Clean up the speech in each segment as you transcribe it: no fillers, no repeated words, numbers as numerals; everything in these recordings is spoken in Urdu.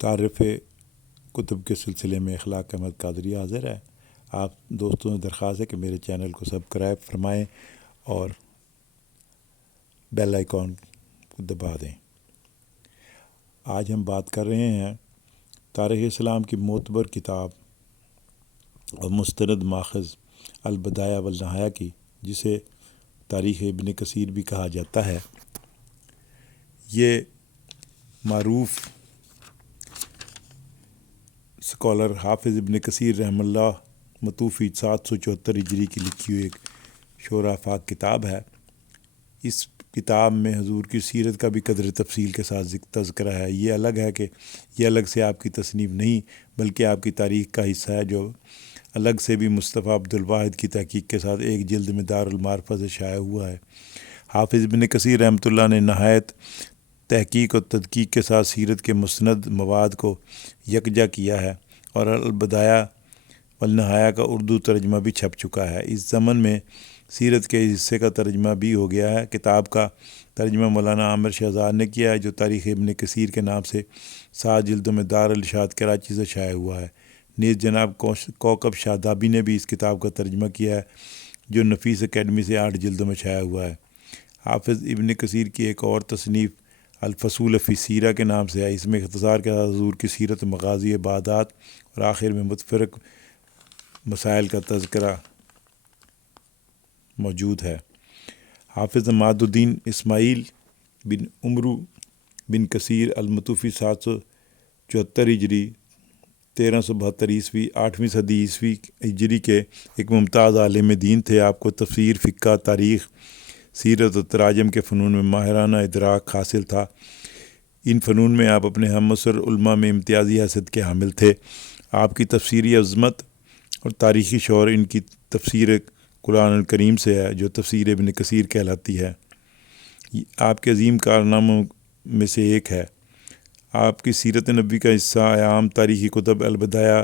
تعارف کتب کے سلسلے میں اخلاق احمد قادری حاضر ہے۔ آپ دوستوں سے درخواست ہے کہ میرے چینل کو سبسکرائب فرمائیں اور بیل آئیکن کو دبا دیں۔ آج ہم بات کر رہے ہیں تاریخ اسلام کی معتبر کتاب اور مستند ماخذ البدایہ والنہایہ کی، جسے تاریخ ابن کثیر بھی کہا جاتا ہے۔ یہ معروف اسکالر حافظ ابن کثیر رحمہ اللہ متوفی 774 ہجری کی لکھی ہوئی ایک شور آفاق کتاب ہے۔ اس کتاب میں حضور کی سیرت کا بھی قدر تفصیل کے ساتھ تذکرہ ہے۔ یہ الگ ہے کہ یہ الگ سے آپ کی تصنیف نہیں، بلکہ آپ کی تاریخ کا حصہ ہے، جو الگ سے بھی مصطفیٰ عبد الواحد کی تحقیق کے ساتھ ایک جلد میں دار المعارفہ سے شائع ہوا ہے۔ حافظ ابن کثیر رحمۃ اللہ نے نہایت تحقیق اور تدقیق کے ساتھ سیرت کے مسند مواد کو یکجا کیا ہے، اور البدایہ والنہایہ کا اردو ترجمہ بھی چھپ چکا ہے۔ اس ضمن میں سیرت کے حصے کا ترجمہ بھی ہو گیا ہے۔ کتاب کا ترجمہ مولانا عامر شہزاد نے کیا ہے، جو تاریخ ابن کثیر کے نام سے 7 جلدوں میں دار الارشاد کراچی سے شائع ہوا ہے۔ نیز جناب کوکب شادابی نے بھی اس کتاب کا ترجمہ کیا ہے، جو نفیس اکیڈمی سے 8 جلدوں میں شائع ہوا ہے۔ حافظ ابن کثیر کی ایک اور تصنیف الفصول فی سیرہ کے نام سے ہے۔ اس میں اختصار کے ساتھ حضور کی سیرت، مغازی، عبادات اور آخر میں متفرق مسائل کا تذکرہ موجود ہے۔ حافظ عماد الدین اسماعیل بن عمرو بن کثیر المتوفی 774 ہجری 1372 عیسوی 8ویں صدی عیسوی ہجری کے ایک ممتاز عالم دین تھے۔ آپ کو تفسیر، فقہ، تاریخ، سیرت و تراجم کے فنون میں ماہرانہ ادراک حاصل تھا۔ ان فنون میں آپ اپنے ہم عصر علماء میں امتیازی حیثیت کے حامل تھے۔ آپ کی تفسیری عظمت اور تاریخی شعور ان کی تفسیر قرآن الکریم سے ہے، جو تفسیر ابن کثیر کہلاتی ہے۔ آپ کے عظیم کارناموں میں سے ایک ہے۔ آپ کی سیرت نبوی کا حصہ عام تاریخی کتب البدایہ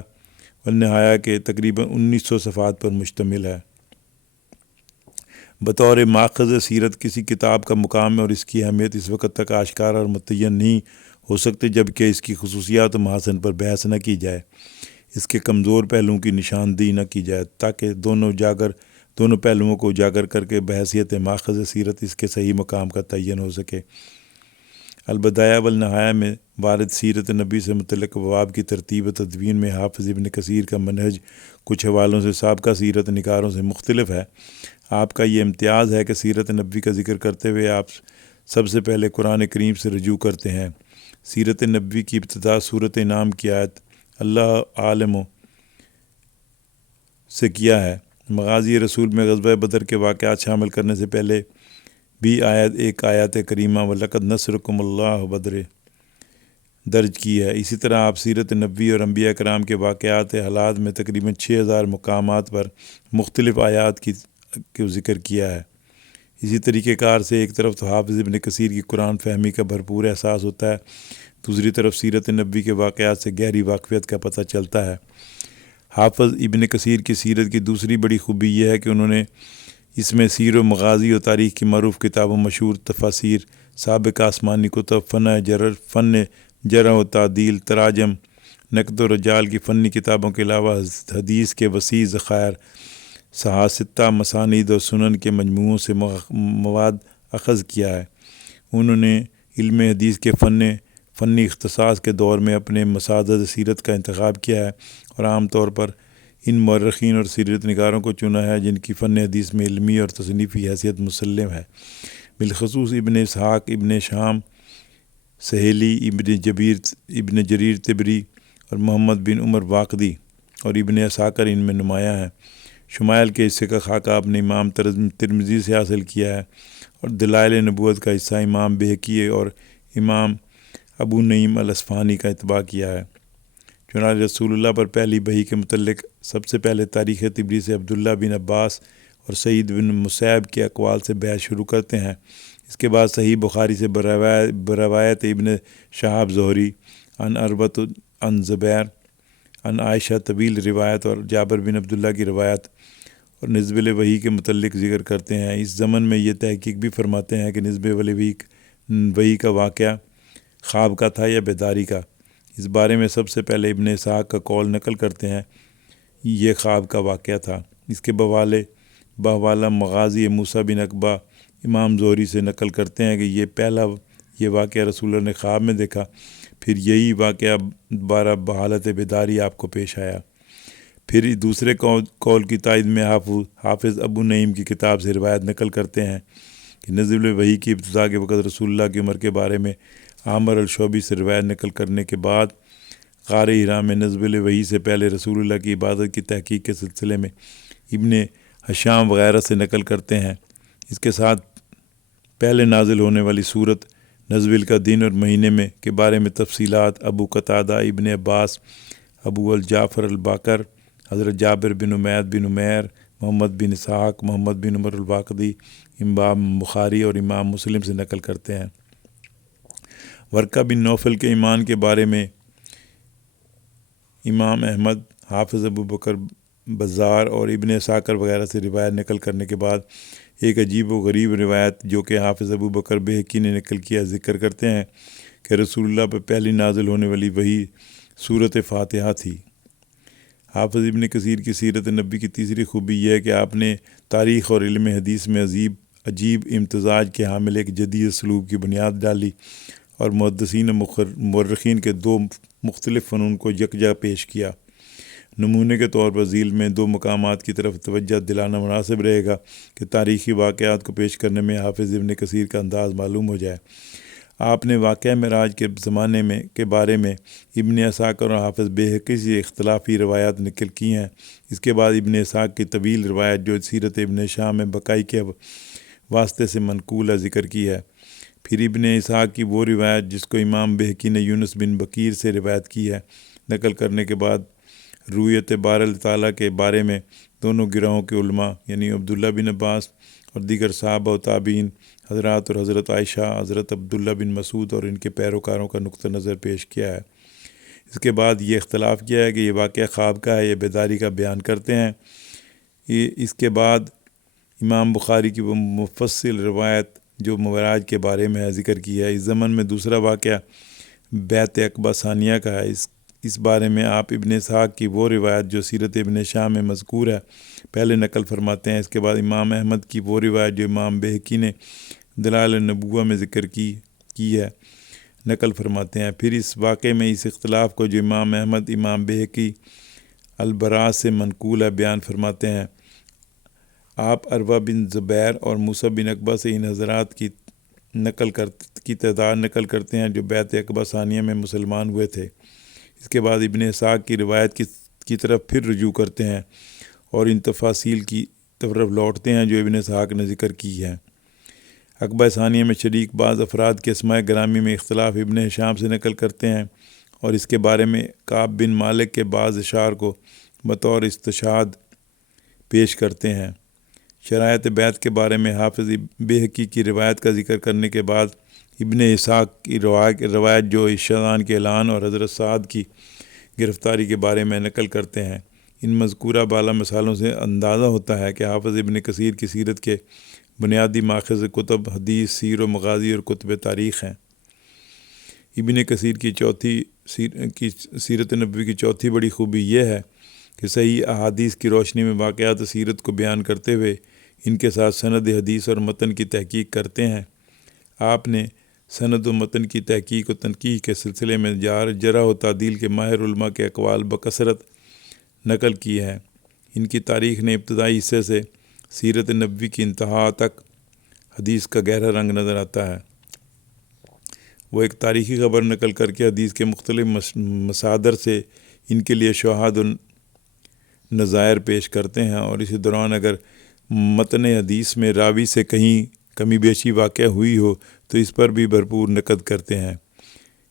والنہایہ کے تقریباً 1900 صفحات پر مشتمل ہے۔ بطور ماخذ سیرت کسی کتاب کا مقام اور اس کی اہمیت اس وقت تک آشکار اور متعین نہیں ہو سکتے جبکہ اس کی خصوصیات و محاسن پر بحث نہ کی جائے، اس کے کمزور پہلوؤں کی نشاندہی نہ کی جائے، تاکہ دونوں پہلوؤں کو اجاگر کر کے بحیثیت ماخذ سیرت اس کے صحیح مقام کا تعین ہو سکے۔ البدایہ والنہایہ میں وارد سیرت نبی سے متعلق ابواب کی ترتیب و تدوین میں حافظ ابن کثیر کا منہج کچھ حوالوں سے سابقہ سیرت نگاروں سے مختلف ہے۔ آپ کا یہ امتیاز ہے کہ سیرت نبوی کا ذکر کرتے ہوئے آپ سب سے پہلے قرآن کریم سے رجوع کرتے ہیں۔ سیرت نبوی کی ابتدا سورۃ انعام کی آیت اللہ عالم سے کیا ہے۔ مغازی رسول میں غزوہ بدر کے واقعات شامل کرنے سے پہلے بھی ایک آیت کریمہ وَلَقَدْ نَصْرَكُمُ اللَّهُ بدر درج کی ہے۔ اسی طرح آپ سیرت نبوی اور انبیاء کرام کے واقعات حالات میں تقریباً 6000 مقامات پر مختلف آیات کو ذکر کیا ہے۔ اسی طریقہ کار سے ایک طرف تو حافظ ابن کثیر کی قرآن فہمی کا بھرپور احساس ہوتا ہے، دوسری طرف سیرت نبوی کے واقعات سے گہری واقفیت کا پتہ چلتا ہے۔ حافظ ابن کثیر کی سیرت کی دوسری بڑی خوبی یہ ہے کہ انہوں نے اس میں سیر و مغازی و تاریخ کی معروف کتابوں، مشہور تفاسیر، سابق آسمانی کتب، فن جرح و تعدیل، تراجم، نقد و رجال کی فنی کتابوں کے علاوہ حدیث کے وسیع ذخائر، ستہ مسانید و سنن کے مجموعوں سے مواد اخذ کیا ہے۔ انہوں نے علم حدیث کے فنی اختصاص کے دور میں اپنے مصادر سیرت کا انتخاب کیا ہے، اور عام طور پر ان مورخین اور سیرت نگاروں کو چنا ہے جن کی فن حدیث میں علمی اور تصنیفی حیثیت مسلم ہے، بالخصوص ابن اسحاق، ابن شام سہیلی، ابن جریر طبری اور محمد بن عمر واقدی اور ابن عساکر ان میں نمایاں ہیں۔ شمائل کے حصے کا خاکہ آپ نے امام ترمذی سے حاصل کیا ہے، اور دلائل نبوت کا حصہ امام بہقی اور امام ابو نعیم الاصفہانی کا اتباع کیا ہے۔ چنانچہ رسول اللہ پر پہلی وحی کے متعلق سب سے پہلے تاریخ طبری سے عبداللہ بن عباس اور سعید بن مسیب کے اقوال سے بحث شروع کرتے ہیں۔ اس کے بعد صحیح بخاری سے بروایت ابن شہاب زہری عن عروۃ عن زبیر عن عائشہ طویل روایت اور جابر بن عبداللہ کی روایت اور نسب وحی کے متعلق ذکر کرتے ہیں۔ اس ضمن میں یہ تحقیق بھی فرماتے ہیں کہ نسب وحی کا واقعہ خواب کا تھا یا بیداری کا۔ اس بارے میں سب سے پہلے ابن اسحاق کا قول نقل کرتے ہیں یہ خواب کا واقعہ تھا۔ اس کے بحوالہ مغازی موسیٰ بن عقبہ امام زہری سے نقل کرتے ہیں کہ یہ واقعہ رسول اللہ نے خواب میں دیکھا، پھر یہی واقعہ دوبارہ بحالت بیداری آپ کو پیش آیا۔ پھر دوسرے قول کی تائید میں حافظ ابو نعیم کی کتاب سے روایت نقل کرتے ہیں کہ نزول وحی کی ابتدا کے وقت رسول اللہ کی عمر کے بارے میں عامر الشعبی سے روایت نقل کرنے کے بعد غار حرا میں نزول وحی سے پہلے رسول اللہ کی عبادت کی تحقیق کے سلسلے میں ابن حشام وغیرہ سے نقل کرتے ہیں۔ اس کے ساتھ پہلے نازل ہونے والی صورت نزول کا دن اور مہینے میں کے بارے میں تفصیلات ابو قتادہ، ابن عباس، ابو الجعفر الباقر، حضرت جابر بن عمید بن عمیر، محمد بن اسحاق، محمد بن عمر الواقدی، امام بخاری اور امام مسلم سے نقل کرتے ہیں۔ ورقہ بن نوفل کے ایمان کے بارے میں امام احمد، حافظ ابو بکر بزار اور ابن اسحاق وغیرہ سے روایت نقل کرنے کے بعد ایک عجیب و غریب روایت جو کہ حافظ ابو بکر بہقی نے نقل کیا ذکر کرتے ہیں کہ رسول اللہ پر پہلی نازل ہونے والی وہی سورۃ فاتحہ تھی۔ حافظ ابن کثیر کی سیرت نبی کی تیسری خوبی یہ ہے کہ آپ نے تاریخ اور علم حدیث میں عجیب امتزاج کے حامل ایک جدید اسلوب کی بنیاد ڈالی اور محدثین مورخین کے دو مختلف فنون کو یکجا پیش کیا۔ نمونے کے طور پر ذیل میں دو مقامات کی طرف توجہ دلانا مناسب رہے گا کہ تاریخی واقعات کو پیش کرنے میں حافظ ابن کثیر کا انداز معلوم ہو جائے۔ آپ نے واقعہ معراج کے زمانے کے بارے میں ابن اسحاق اور حافظ بہقی سے اختلافی روایات نقل کی ہیں۔ اس کے بعد ابن اسحاق کی طویل روایت جو سیرت ابن ہشام میں بقائی کے واسطے سے منقول ہے ذکر کی ہے۔ پھر ابن اسحاق کی وہ روایت جس کو امام بہقی نے یونس بن بکیر سے روایت کی ہے نقل کرنے کے بعد رویت بار تعالیٰ کے بارے میں دونوں گروہوں کے علماء یعنی عبداللہ بن عباس اور دیگر صحابہ و تابعین حضرات اور حضرت عائشہ، حضرت عبداللہ بن مسعود اور ان کے پیروکاروں کا نقطہ نظر پیش کیا ہے۔ اس کے بعد یہ اختلاف کیا ہے کہ یہ واقعہ خواب کا ہے یا بیداری کا بیان کرتے ہیں۔ اس کے بعد امام بخاری کی وہ مفصل روایت جو معراج کے بارے میں ہے ذکر کی ہے۔ اس ضمن میں دوسرا واقعہ بیعت عقبہ ثانیہ کا ہے۔ اس بارے میں آپ ابن اسحاق کی وہ روایت جو سیرت ابن ہشام میں مذکور ہے پہلے نقل فرماتے ہیں۔ اس کے بعد امام احمد کی وہ روایت جو امام بہقی نے دلائل النبوہ میں ذکر کی ہے نقل فرماتے ہیں۔ پھر اس واقعے میں اس اختلاف کو جو امام احمد، امام بہقی البراء سے منقول ہے بیان فرماتے ہیں۔ آپ عروہ بن زبیر اور موسیٰ بن عقبہ سے ان حضرات کی تعداد نقل کرتے ہیں جو بیعت عقبہ ثانیہ میں مسلمان ہوئے تھے۔ اس کے بعد ابن اسحاق کی روایت کی طرف پھر رجوع کرتے ہیں اور ان تفاصیل کی طرف لوٹتے ہیں جو ابن اسحاق نے ذکر کی ہے۔ عقبہ ثانیہ میں شریک بعض افراد کے اسماء گرامی میں اختلاف ابن ہشام سے نقل کرتے ہیں اور اس کے بارے میں کعب بن مالک کے بعض اشعار کو بطور استشہاد پیش کرتے ہیں۔ شرائط بیعت کے بارے میں حافظ بہقی کی روایت کا ذکر کرنے کے بعد ابن اسحاق کی روایت جو شاذان کے اعلان اور حضرت سعد کی گرفتاری کے بارے میں نقل کرتے ہیں۔ ان مذکورہ بالا مثالوں سے اندازہ ہوتا ہے کہ حافظ ابن کثیر کی سیرت کے بنیادی ماخذ کتب حدیث، سیر و مغازی اور کتب تاریخ ہیں۔ ابن کثیر کی سیرت نبوی کی چوتھی بڑی خوبی یہ ہے کہ صحیح احادیث کی روشنی میں واقعات سیرت کو بیان کرتے ہوئے ان کے ساتھ سند حدیث اور متن کی تحقیق کرتے ہیں۔ آپ نے سند و متن کی تحقیق و تنقیح کے سلسلے میں جرح و تعدیل کے ماہر علماء کے اقوال بکثرت نقل کی ہے۔ ان کی تاریخ نے ابتدائی حصے سے سیرت نبوی کی انتہا تک حدیث کا گہرا رنگ نظر آتا ہے۔ وہ ایک تاریخی خبر نقل کر کے حدیث کے مختلف مصادر سے ان کے لیے شواہد و نظائر پیش کرتے ہیں اور اسی دوران اگر متن حدیث میں راوی سے کہیں کمی بیشی واقع ہوئی ہو تو اس پر بھی بھرپور نقد کرتے ہیں۔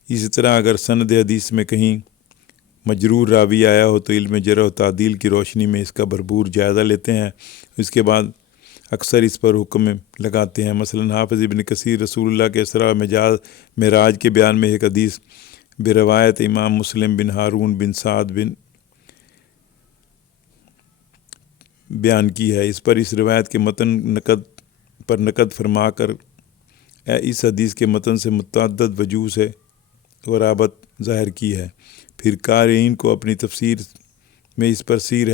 اسی طرح اگر سند حدیث میں کہیں مجرور راوی آیا ہو تو علم جرح و تعدیل کی روشنی میں اس کا بھرپور جائزہ لیتے ہیں۔ اس کے بعد اکثر اس پر حکم لگاتے ہیں۔ مثلا حافظ ابن کثیر رسول اللہ کے اسراء معراج کے بیان میں ایک حدیث بروایت امام مسلم بن ہارون بن سعد بن بیان کی ہے۔ اس پر اس روایت کے متن نقد فرما کر اس حدیث کے متن سے متعدد وجوہ سے غرابت ظاہر کی ہے۔ پھر قارئین کو اپنی تفسیر میں اس پر سی